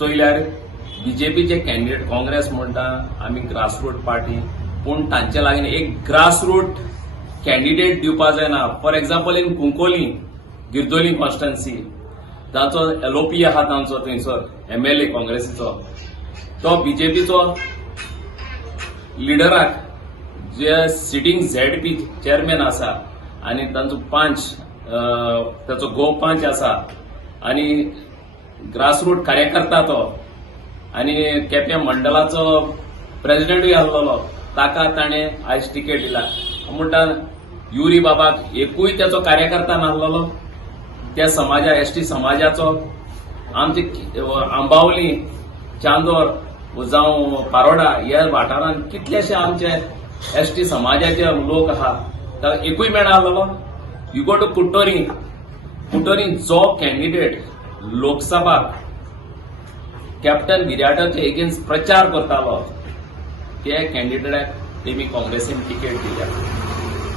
चोयल्यार बीजेपीचे candidate Congress म्हणटा आमी grassroot party, पूण तांचे लागीं एक ग्रासरूट कॅन्डिडेट दिवपा जायना. For example in Cuncolim Girdoli constituency तांचो एलओपी आहा तांचो थंयसर एमएलए काँग्रेसीचो, तो बीजेपीचो लिडराक जे सिटींग झेडपी चेअरमॅन आसा आनी तांचो पंच ताचो गो पंच आसा आनी ग्रासरूट कार्यकर्ता तो आनी केपें मंडलाचो प्रेसिडेंटूय आसलोलो, ताका ताणें आयज तिकेट दिला. म्हणटा युरी बाबाक एकूय त्याचो कार्यकर्ता नासलोलो. त्या समाजा एसटी समाजाचो आमचे आंबावली, चांदोर जावं पारोडा ह्या वाठारांत कितलेशे आमचे एसटी समाजाचे लोक आहा, ताका एकूय मेळनासलोलो. यू गो टू कुट्टोरी जो कॅन्डिडेट लोकसभाक कॅप्टन विराटाचे एगेन्स्ट प्रचार करतालो त्या कॅन्डिडेटाक तेमी काँग्रेसीन तिकेट दिल्या.